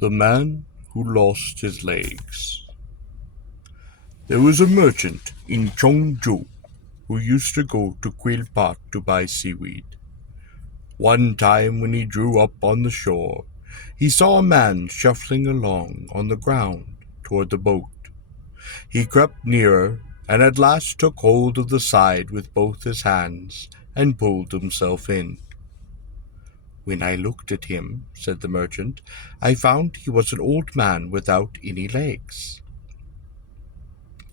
The Man Who Lost His Legs. There was a merchant in Chongzhou who used to go to Quilpat to buy seaweed. One time when he drew up on the shore, he saw a man shuffling along on the ground toward the boat. He crept nearer and at last took hold of the side with both his hands and pulled himself in. "When I looked at him," said the merchant, "I found he was an old man without any legs.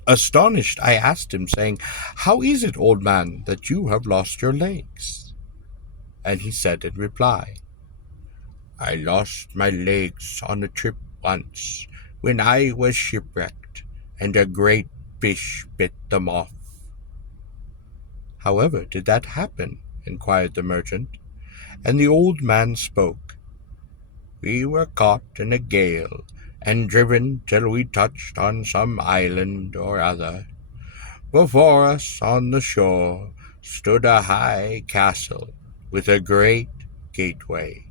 Astonished, I asked him, saying, 'How is it, old man, that you have lost your legs?' And he said in reply, 'I lost my legs on a trip once, when I was shipwrecked, and a great fish bit them off.'" "However did that happen?" inquired the merchant. And the old man spoke. "We were caught in a gale, and driven till we touched on some island or other. Before us on the shore stood a high castle with a great gateway.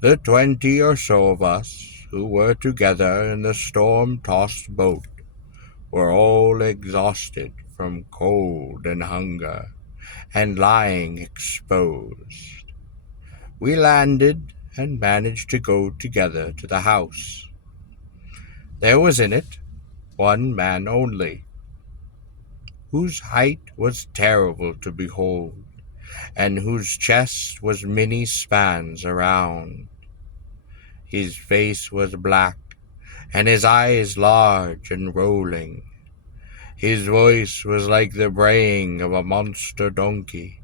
The 20 or so of us who were together in the storm-tossed boat were all exhausted from cold and hunger, and lying exposed. We landed and managed to go together to the house. There was in it one man only, whose height was terrible to behold, and whose chest was many spans around. His face was black, and his eyes large and rolling. His voice was like the braying of a monster donkey.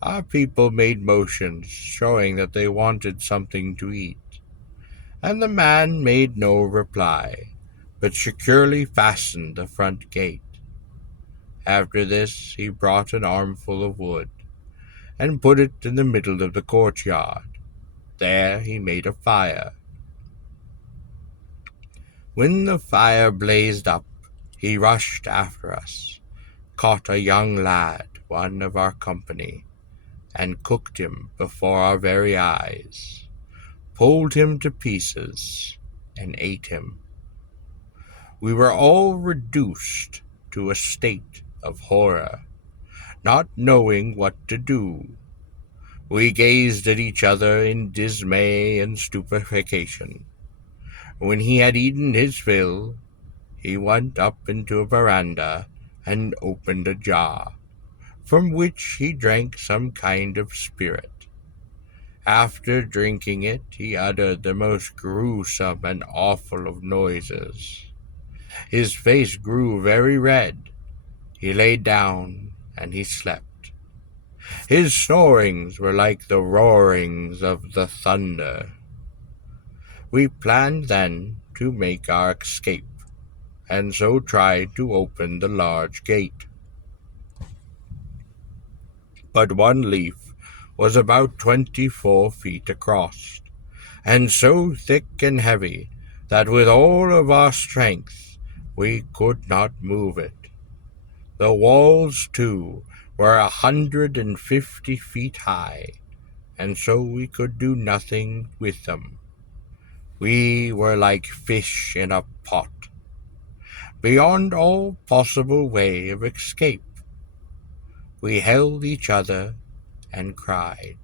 Our people made motions showing that they wanted something to eat, and the man made no reply, but securely fastened the front gate. After this he brought an armful of wood, and put it in the middle of the courtyard. There he made a fire. When the fire blazed up, he rushed after us, caught a young lad, one of our company, and cooked him before our very eyes, pulled him to pieces, and ate him. We were all reduced to a state of horror, not knowing what to do. We gazed at each other in dismay and stupefaction. When he had eaten his fill, he went up into a veranda and opened a jar, from which he drank some kind of spirit. After drinking it, he uttered the most gruesome and awful of noises. His face grew very red. He lay down and he slept. His snorings were like the roarings of the thunder. We planned then to make our escape, and so tried to open the large gate. But one leaf was about 24 feet across, and so thick and heavy that with all of our strength we could not move it. The walls, too, were 150 feet high, and so we could do nothing with them. We were like fish in a pot, beyond all possible way of escape. We held each other and cried.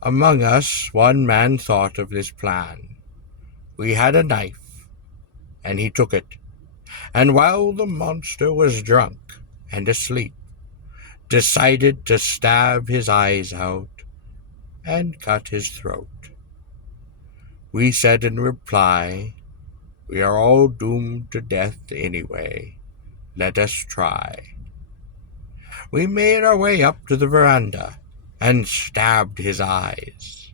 Among us, one man thought of this plan. We had a knife, and he took it, and while the monster was drunk and asleep, decided to stab his eyes out and cut his throat. We said in reply, "We are all doomed to death anyway. Let us try." We made our way up to the veranda and stabbed his eyes.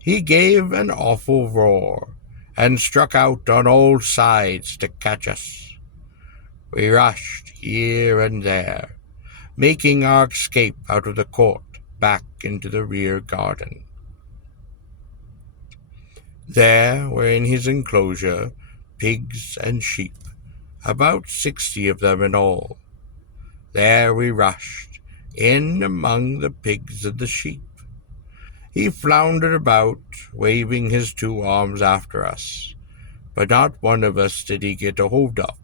He gave an awful roar and struck out on all sides to catch us. We rushed here and there, making our escape out of the court back into the rear garden. There were in his enclosure pigs and sheep, about 60 of them in all. There we rushed, in among the pigs and the sheep. He floundered about, waving his two arms after us, but not one of us did he get a hold of.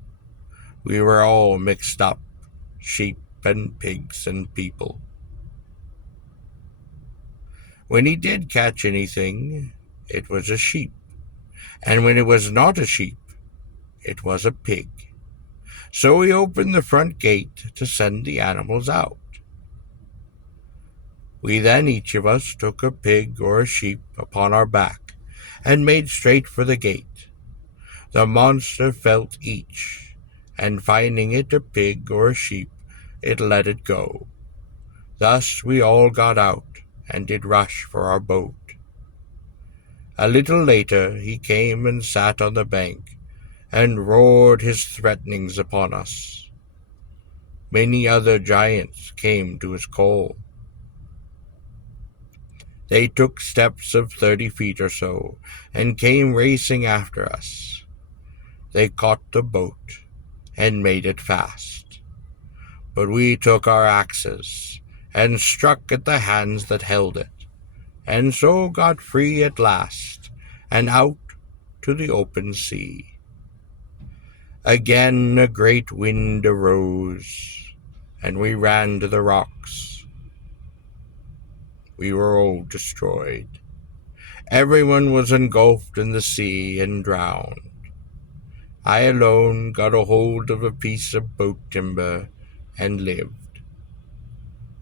We were all mixed up, sheep and pigs and people. When he did catch anything, it was a sheep, and when it was not a sheep, it was a pig. So he opened the front gate to send the animals out. We then each of us took a pig or a sheep upon our back and made straight for the gate. The monster felt each, and finding it a pig or a sheep, it let it go. Thus we all got out and did rush for our boat. A little later he came and sat on the bank and roared his threatenings upon us. Many other giants came to his call. They took steps of 30 feet or so, and came racing after us. They caught the boat, and made it fast. But we took our axes, and struck at the hands that held it, and so got free at last, and out to the open sea. Again a great wind arose, and we ran to the rocks. We were all destroyed. Everyone was engulfed in the sea and drowned. I alone got a hold of a piece of boat timber and lived.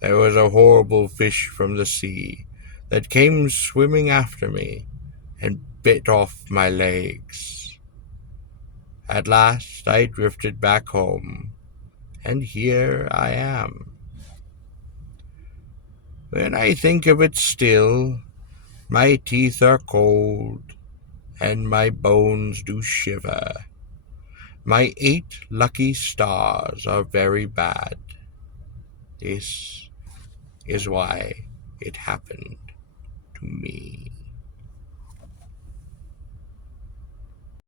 There was a horrible fish from the sea that came swimming after me and bit off my legs. At last I drifted back home, and here I am. When I think of it still, my teeth are cold, and my bones do shiver. My 8 lucky stars are very bad. This is why it happened to me.